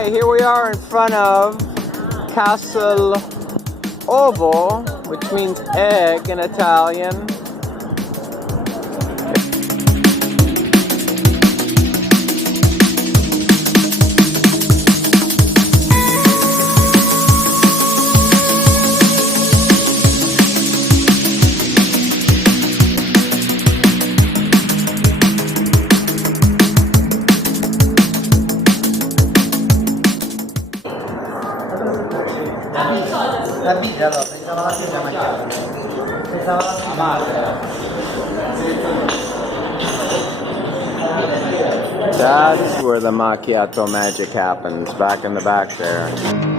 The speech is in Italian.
Okay, here we are in front of Castle Ovo, which means egg in Italian. La birra, allora, pensavo la birra macchiata. Pensavo la birra. That's where the macchiato magic happens, back in the back there.